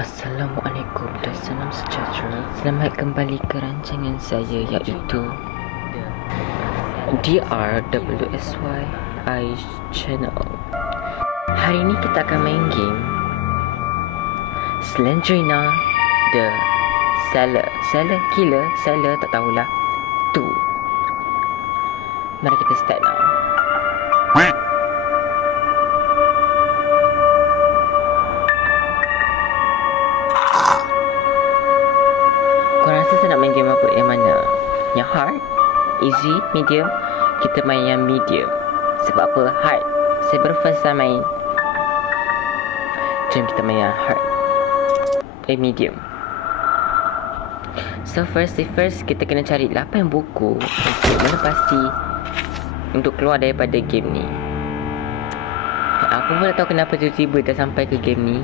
Assalamualaikum dan salam sejahtera. Selamat kembali ke rancangan saya, iaitu DRWSY Channel. Hari ini kita akan main game Slendrina The Seller Killer, Seller tak tahulah tu. Mari kita start now. Korang rasa saya nak main game apa? Yang mana? Yang hard? Easy? Medium? Kita main yang medium. Sebab apa? Hard. Saya baru first time main. Jom kita main yang hard. Medium. So first kita kena cari 8 buku untuk menepasi, untuk keluar daripada game ni. Aku pun tak tahu kenapa tiba-tiba dah sampai ke game ni.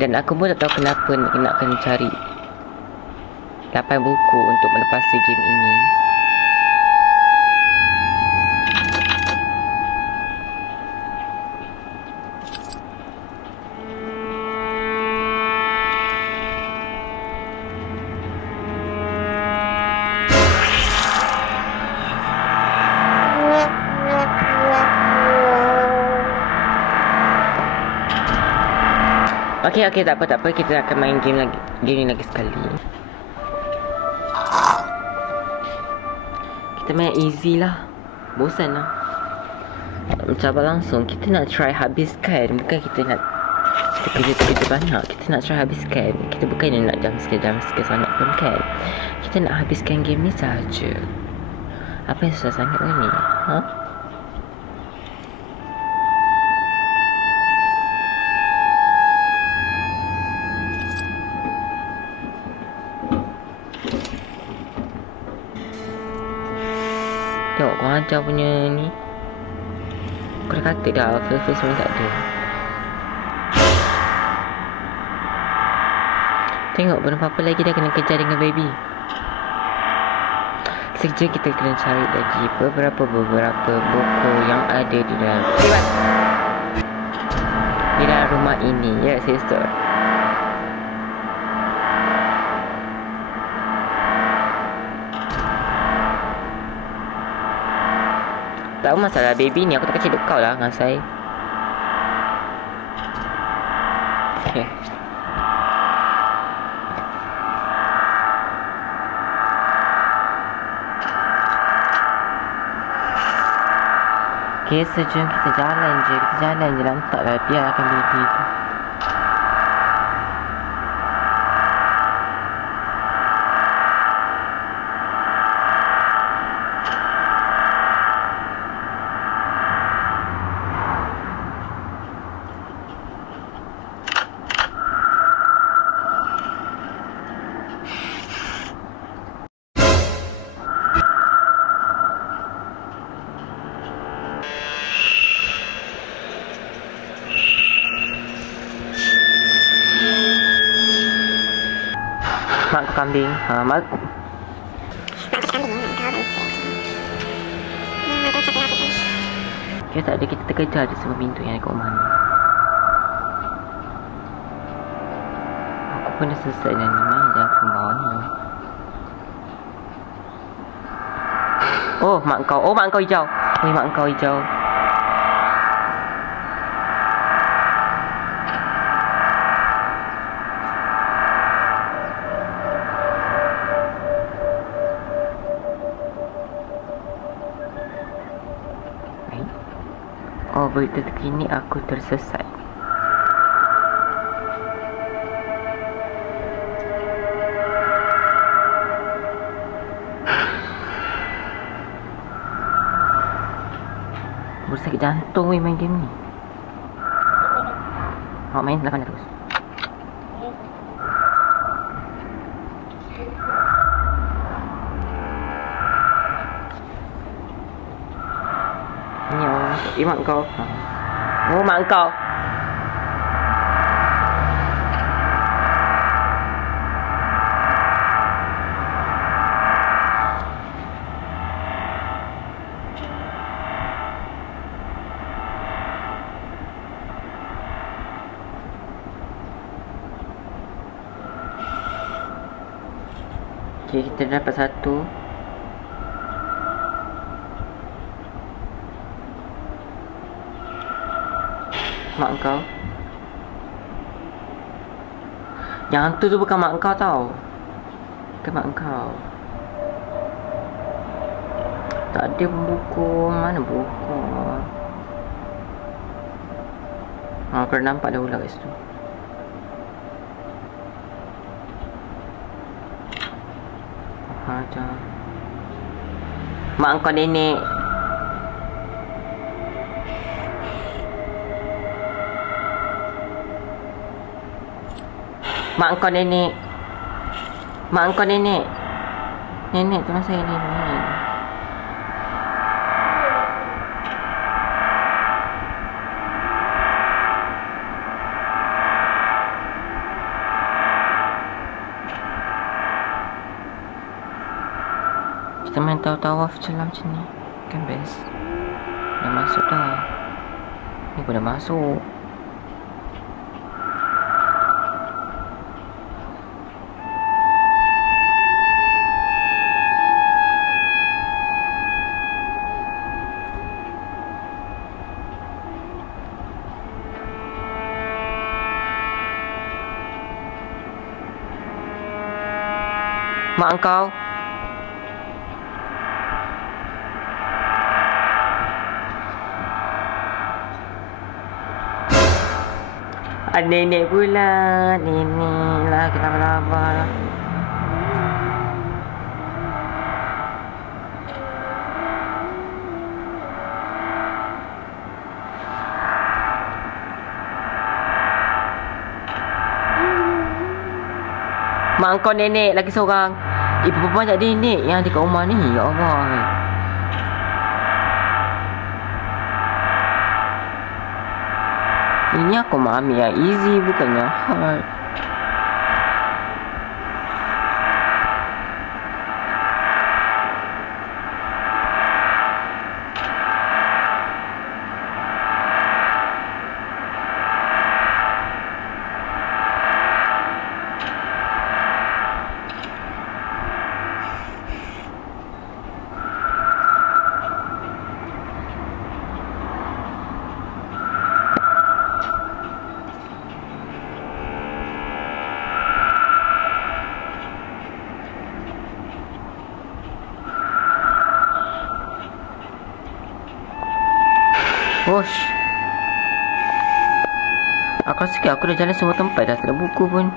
Dan aku pun tak tahu kenapa nak kena cari 8 buku untuk menepasi game ini. Okay, tak apa. Kita akan main game ni lagi sekali. Kita main easy lah. Bosan lah. Mencabar langsung. Kita nak try habiskan. Bukan kita nak kerja banyak. Kita nak try habiskan. Kita bukan nak jumpscare sangat pun kan. Kita nak habiskan game ni sahaja. Apa yang susah sangat ni? Tengok korang ajar punya ni. Kau dah kata dah face semua tak ada. Tengok belum apa-apa lagi dah kena kejar dengan baby. Sekejap kita kena cari lagi beberapa buku yang ada di dalam rumah ini. Ya, sister. Tak masalah baby ni, aku tak kecil duk kau lah dengan saya. Okay. Okay, sejam kita jalan je. Lantaklah biarkan baby tu. Mak tu kambing. Mak tu kambing. Okay, tak ada. Kita terkejar je semua pintu yang ada kat rumah ni. Aku pun dah selesai dah ni. Jangan ke bawah ni. Oh, mak kau hijau. Mak kau hijau. Oh, berita terkini aku tersesat. Bersakit jantung weh main game ni. Awak main belakang dah terus. Ni mak kau. Oh, mak kau. Okay, kita dah dapat satu. Mak kau. Yang hantu tu bukan mak kau tau. Bukan mak kau. Tak ada buku. Mana buku? Kau dah nampak dah ular kat situ. Macam mak kau nenek. Mak kau nenek. Mak kau nenek. Nenek tolong saya nenek. Kita main tawaf celah macam ni. Kan best. Dah masuk dah. Ni pun dah masuk. Mak kau. Nenek pula. Nenek lah. Kenapa-napa lah. Mak kau nenek lagi seorang. Berapa banyak nenek yang ada kat rumah ni. Ya Allah. Ini aku mami yang easy, bukannya hard. Wosh. Aku rasa aku dah jalan semua tempat dah. Tak ada buku pun.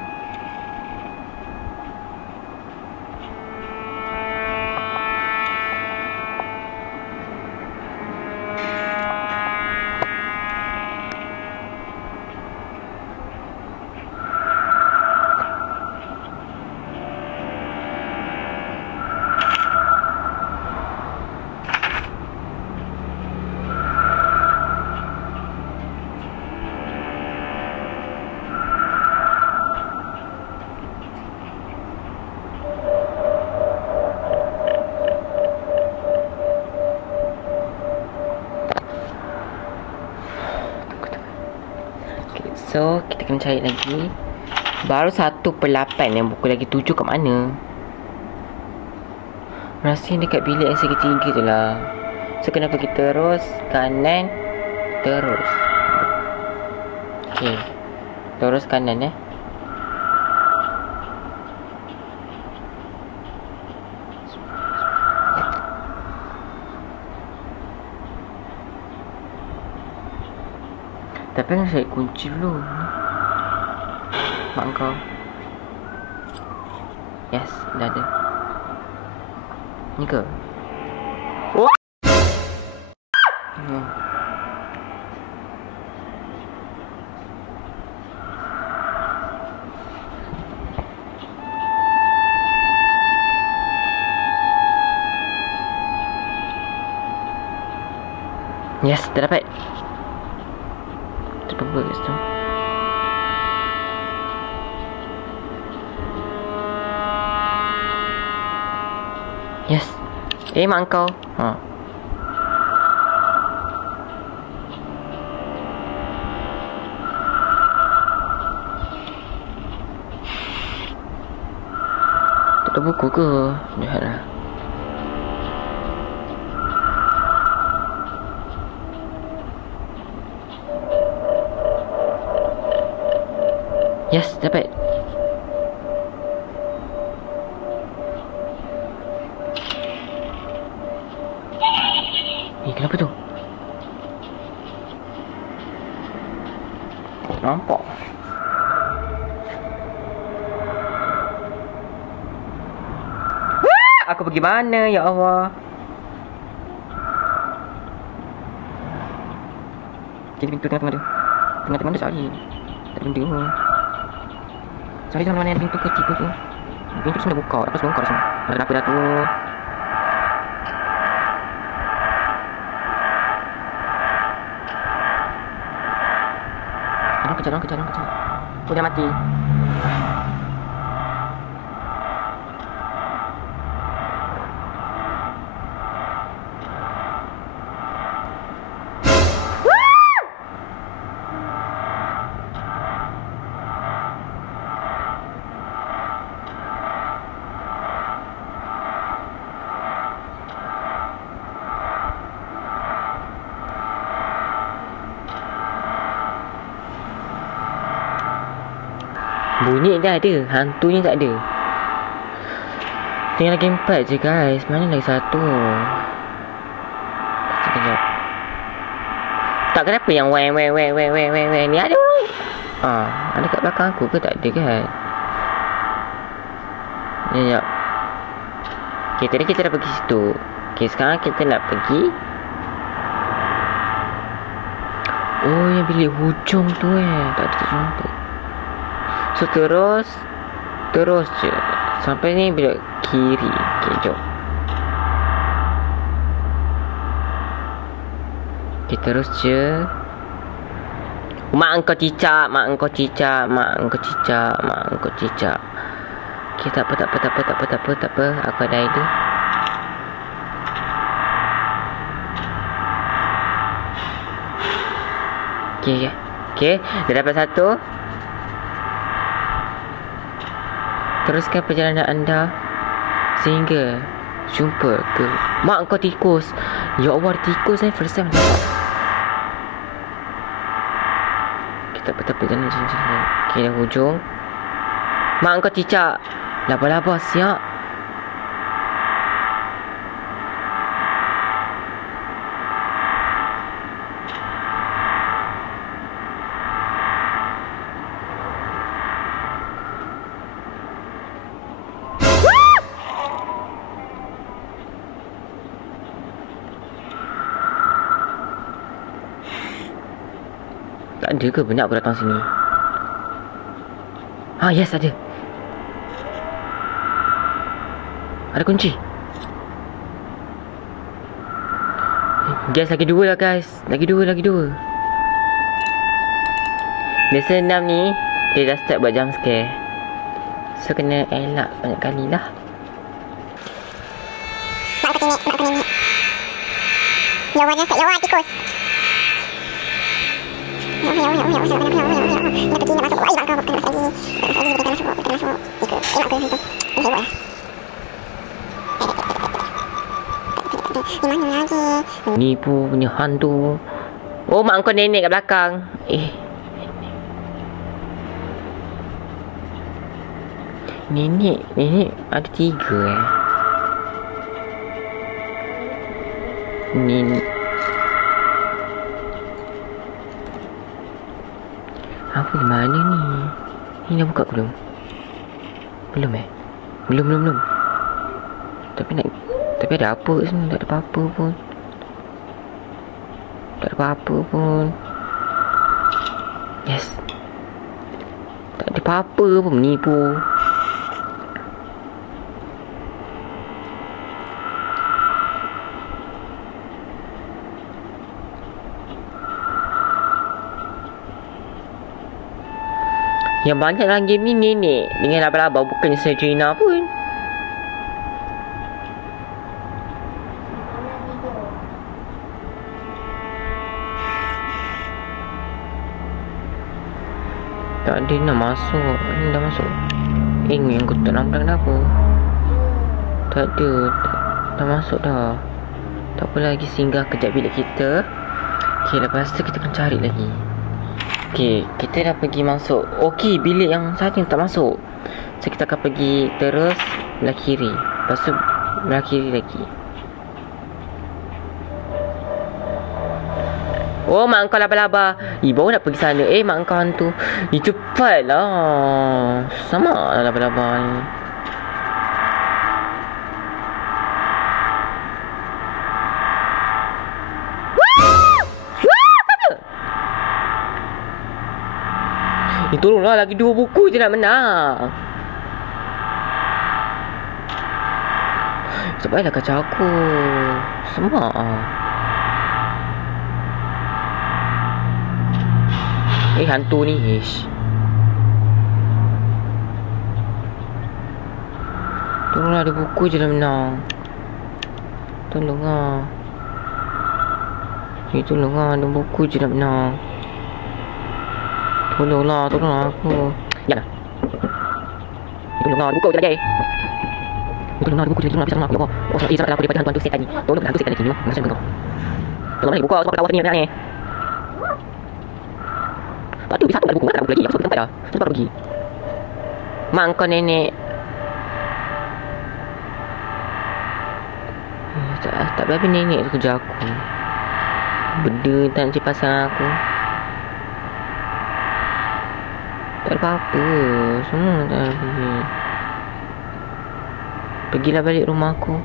So, kita kena cari lagi. Baru 1/8 yang buku lagi 7 kat mana? Rasanya dekat bilik yang segitiga tu lah. So, kena pergi terus kanan. Terus. Okay. Terus kanan Tapi kan saya kunci dulu. Mak kau. Yes, dah ada. Ni ke? Oh! Yes, dah dapat. Terperbuk kat situ. Yes. Mak kau. Ada buku ke? Lihatlah. Yes, dapat. Kenapa tu? Nampak. Aku pergi mana, ya Allah? Jadi pintu tengah-tengah tu. Tengah-tengah tu cari. Tak ada benda pun. Cari dalam mana ada pintu kecil tu. Pintu semua dah buka. Apa semua buka dah semua. Ada apa dah tu? Jangan kejar. Oh, dia mati. Bunyi dah ada, hantunya tak ada. Tinggal lagi 4 je guys. Mana lagi satu? Sekejap. Tak, kenapa yang weng ni ada? Ada kat belakang aku ke tak ada kan? Sekejap. Okay, tadi kita dah pergi situ. Okay, sekarang kita nak pergi. Oh, yang bilik hujung tu tak ada jumpa. So terus je sampai ni belok kiri. Okay, jom. Okay, terus je. Mak engkau cicak. Okay, tak apa. Aku ada idea. Okay, dah dapat satu. Teruskan perjalanan anda sehingga jumpa ke mak kau tikus. Ya Allah, tikus saya first time nampak. Kita petap jalan macam-macam. Okay, dah hujung. Mak kau cicak. Laba-laba siap. Tak ada ke benda aku datang sini? Yes, ada. Ada kunci. Guys, lagi dua lah guys. Lagi dua. Biasa 6 ni dia dah start buat jump scare. So kena elak banyak kali lah. Mak aku tengok. Ya Allah, tikus. Nipu punya hantu. Oh, mak kau nenek kat belakang. Nenek ada 3 Nenek. Apa di mana ni? Ni dah buka belum? Belum. Tapi ada apa kat sini? Tak ada apa-apa pun. Yes. Tak ada apa-apa pun, menipu. Yang banyak dalam game ni nenek dengan laba-laba, bukannya Serena pun. Tak ada nak masuk. Ni dah masuk. Yang aku tak nampak kenapa. Tak ada. Dah masuk dah. Tak apa lagi, singgah kejap bilik kita. Okay, lepas tu kita akan cari lagi. Okay, kita dah pergi masuk. Okay, bilik yang satu yang tak masuk. So, kita akan pergi terus belah kiri. Lepas tu belah kiri lagi. Oh, mak kau laba-laba. Baru nak pergi sana. Mak kau hantu. Cepatlah. Sama lah laba-laba ni. Tolonglah, lagi 2 buku je nak menang. Sebaiklah kacau aku. Semak. Hantu ni. Tolonglah, ada buku je nak menang. Tolonglah. Tolonglah, ada buku je nak menang. Tolonglah aku. Jangan. Tolonglah, ada buku je lagi. Tolonglah, ada buku je lagi. Tolonglah, bisa tolong aku. Oh, selamatkan aku daripada hantu setan ni. Tolonglah, hantu setan ni. Macam kau. Tolonglah, buku sebab kau ni ni. Tak ada, bisa satu ada buku. Tak ada buku lagi. Aku suruh tempat dah. Cepat pergi. Mak kau nenek. Tak berapa nenek tu kerja aku. Benda tak nak cik pasang aku. Tak ada apa-apa. Semua tak ada pergi. Pergilah balik rumah aku.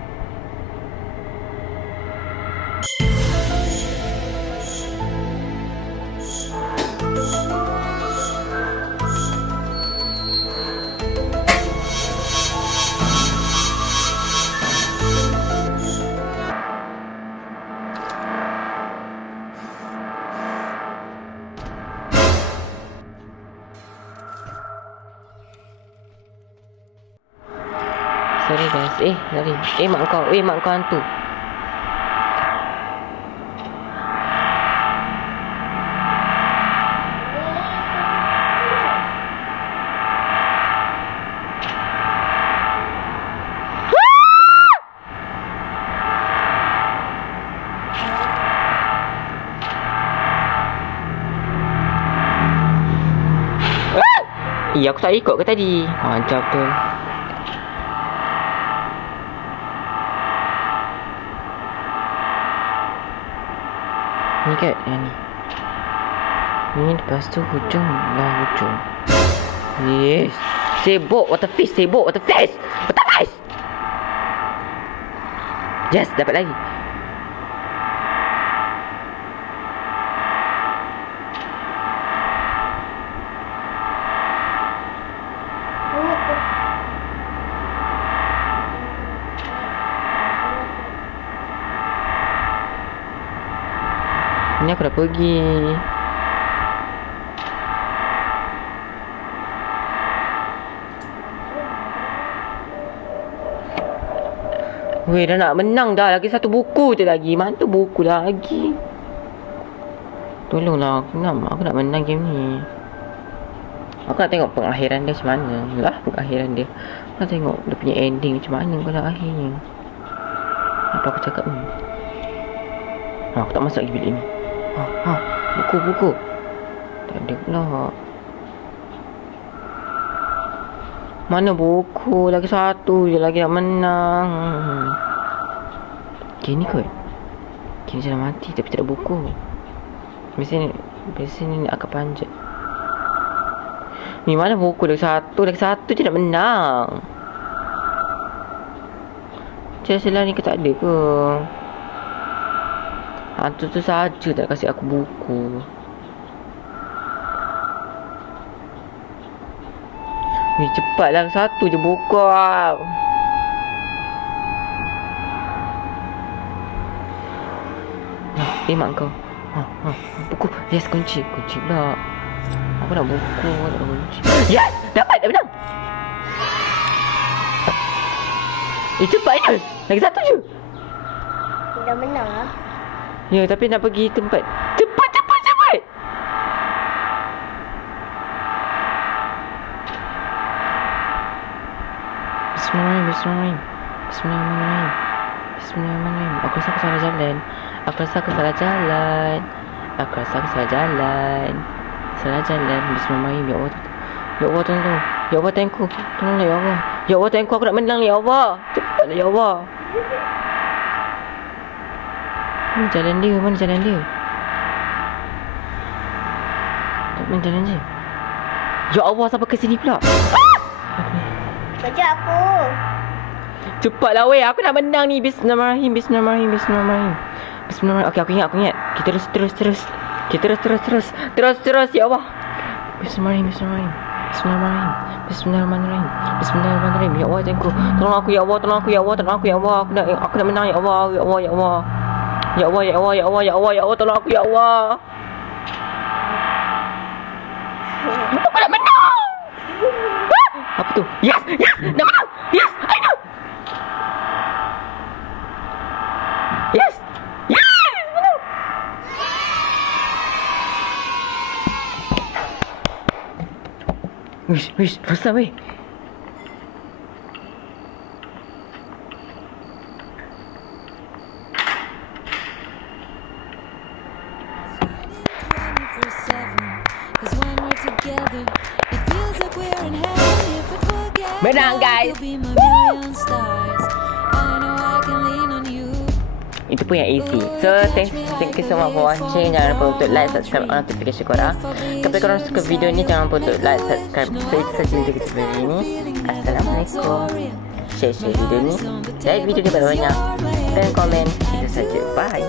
Sorry guys. Sorry. Mak kau hantu. Aku tak ikut ke tadi? Ajar betul. Ni kat yang ni. Ni lepas tu hujung lah hujung. Yes. Sibuk what the fish. Yes, dapat lagi. Ni aku dah pergi. Weh, dah nak menang dah. Lagi 1 buku je lagi. Mana tu buku lagi? Tolonglah. Aku nak menang game ni. Aku nak tengok pengakhiran dia macam mana. Lah, pengakhiran dia. Aku nak tengok dia punya ending macam mana kalau akhirnya. Apa aku cakap ni? Aku tak masuk lagi bilik ni. Buku. Tak ada pula. Mana buku? Lagi 1 je lagi nak menang. Okay, ni kot. Okay, ni jalan mati tapi tak ada buku. Biasanya ni agak panjat. Ni mana buku? Lagi satu je nak menang. Celah ni ke tak ada ke? Hantu tu saja tak kasih aku buku. Ni cepatlah, 1 je buku. Mak kau. Buku. Yes, kunci pula. Aku nak buku, tak nak kunci. Yes, dapat dah menang. Cepatnya. Lagi 1 je. Dah menang lah. Ya, tapi nak pergi tempat. Cepat. Bismillahirrahmanirrahim. Bismillahirrahmanirrahim. Bismillahirrahmanirrahim. Aku rasa aku salah jalan. Aku rasa aku salah jalan. Aku rasa aku salah jalan. Salah jalan. Bismillahirrahmanirrahim. Ya Allah. Ya Allah, tolong. Ya Allah, tengku. Tolonglah ya Allah. Ya Allah, tengku. Aku nak menang ni ya Allah. Cepatlah ya Allah. Mana jalan dia? Mana jalan dia? Mana jalan dia? Ya Allah, sampai ke sini pula. Baju aku. Cepatlah weh, aku nak menang ni. Bismillahirrahmanirrahim. Bismillahirrahmanirrahim. Bismillahirrahmanirrahim. Bismillahirrahmanirrahim. Okey, aku ingat. Kita terus. Kita terus ya Allah. Bismillahirrahmanirrahim. Bismillahirrahmanirrahim. Bismillahirrahmanirrahim. Bismillahirrahmanirrahim. Ya Allah, tengku. Tolong aku ya Allah, tolong aku ya Allah, tolong aku ya Allah. Aku nak menang ya Allah. Ya Allah, ya Allah. Ya Allah, ya Allah, ya Allah, ya Allah, ya Allah, tolong aku ya Allah. Aku nak menang. Apa tu? Yes, nak menang. Yes, I know. Yes. Menang. Wish, first time weh. Menang guys. Itu pun yang easy. So thank you so much for watching. Jangan lupa untuk like, subscribe, on notification korang. Kalau korang suka video ni, jangan lupa untuk like, subscribe. So itu saja untuk kita video ni. Assalamualaikum. Share video ni, like video ni banyak-banyak, dan komen. Itu saja. Bye.